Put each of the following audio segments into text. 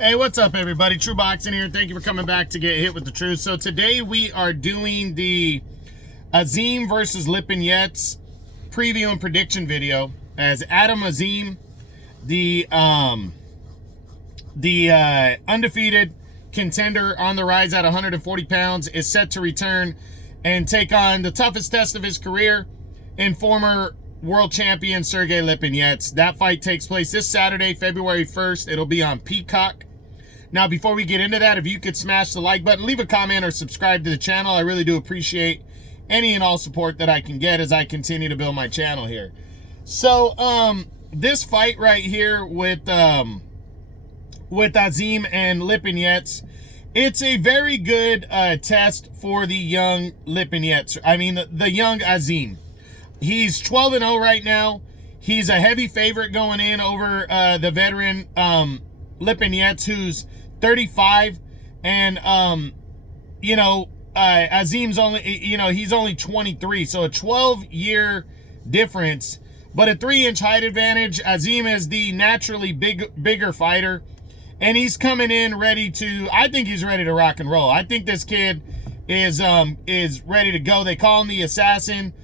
Hey, what's up, everybody? True Boxing here. Thank you for coming back to get hit with the truth. So today we are doing the Azim versus Lipinets preview and prediction video, as Azim, the undefeated contender on the rise at 140 pounds, is set to return and take on the toughest test of his career in former world champion Sergey Lipinets. That fight takes place this Saturday, February 1st. It'll be on Peacock. Now, before we get into that, if you could smash the like button, leave a comment, or subscribe to the channel. I really do appreciate any and all support that I can get as I continue to build my channel here. So, this fight right here with Azim and Lipinets, it's a very good test for the young Lipinets. I mean, the young Azim. He's 12-0 right now. He's a heavy favorite going in over the veteran Lipinets, who's 35, and Azim's only, he's only 23, so a 12-year difference, but a 3-inch height advantage. Azim is the naturally bigger fighter, and he's coming in ready to, I think he's ready to rock and roll. I think this kid is ready to go. They call him the assassin.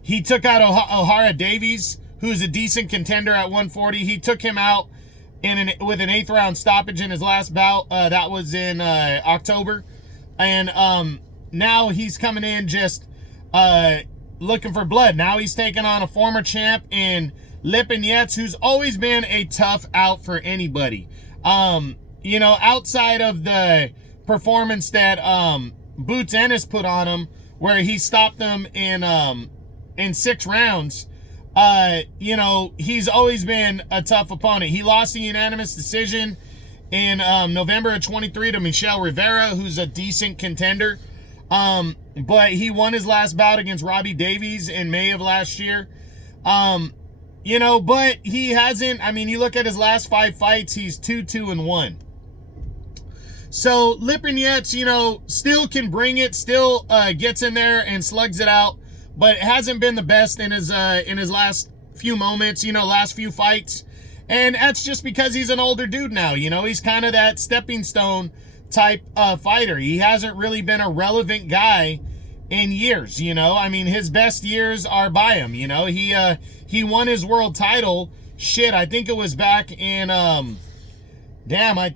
He took out O'Hara Davies, who's a decent contender at 140. He took him out with an 8th round stoppage in his last bout. That was in October. And now he's coming in just looking for blood. Now he's taking on a former champ in Lipinets, who's always been a tough out for anybody. Outside of the performance that Boots Ennis put on him, where he stopped them in 6 rounds, he's always been a tough opponent. He lost a unanimous decision in November of 23 to Michel Rivera, who's a decent contender. But he won his last bout against Robbie Davies in May of last year. But he hasn't, you look at his last 5 fights, he's 2-2-1. So Lipinets, still can bring it, still gets in there and slugs it out, but hasn't been the best in his last few moments, last few fights. And that's just because he's an older dude now. He's kind of that stepping stone type fighter. He hasn't really been a relevant guy in years, his best years are by him. He won his world title, I think it was back in I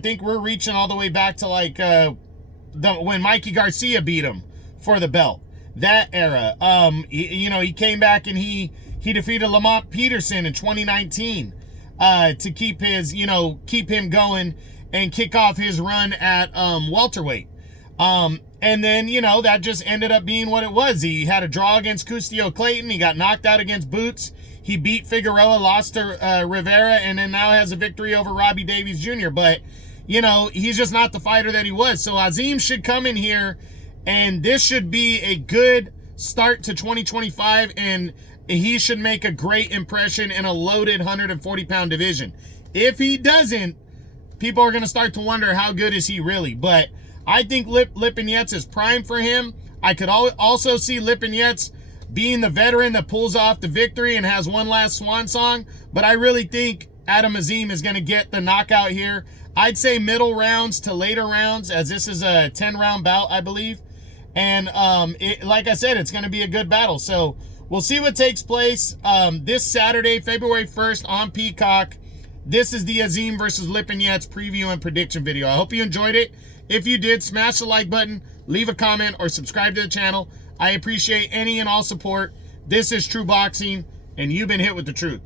think we're reaching all the way back to like when Mikey Garcia beat him for the belt. That era. He came back and he defeated Lamont Peterson in 2019 to keep him going and kick off his run at welterweight. And then, that just ended up being what it was. He had a draw against Custio Clayton. He got knocked out against Boots. He beat Figueroa, lost to Rivera, and then now has a victory over Robbie Davies Jr. But, he's just not the fighter that he was. So Azim should come in here, and this should be a good start to 2025, and he should make a great impression in a loaded 140-pound division. If he doesn't, people are going to start to wonder, how good is he really? But I think Lipinets is prime for him. I could also see Lipinets being the veteran that pulls off the victory and has one last swan song. But I really think Azim is going to get the knockout here. I'd say middle rounds to later rounds, as this is a 10-round bout, I believe. And like I said, it's going to be a good battle. So we'll see what takes place this Saturday, February 1st on Peacock. This is the Azim versus Lipinets preview and prediction video. I hope you enjoyed it. If you did, smash the like button, leave a comment, or subscribe to the channel. I appreciate any and all support. This is True Boxing, and you've been hit with the truth.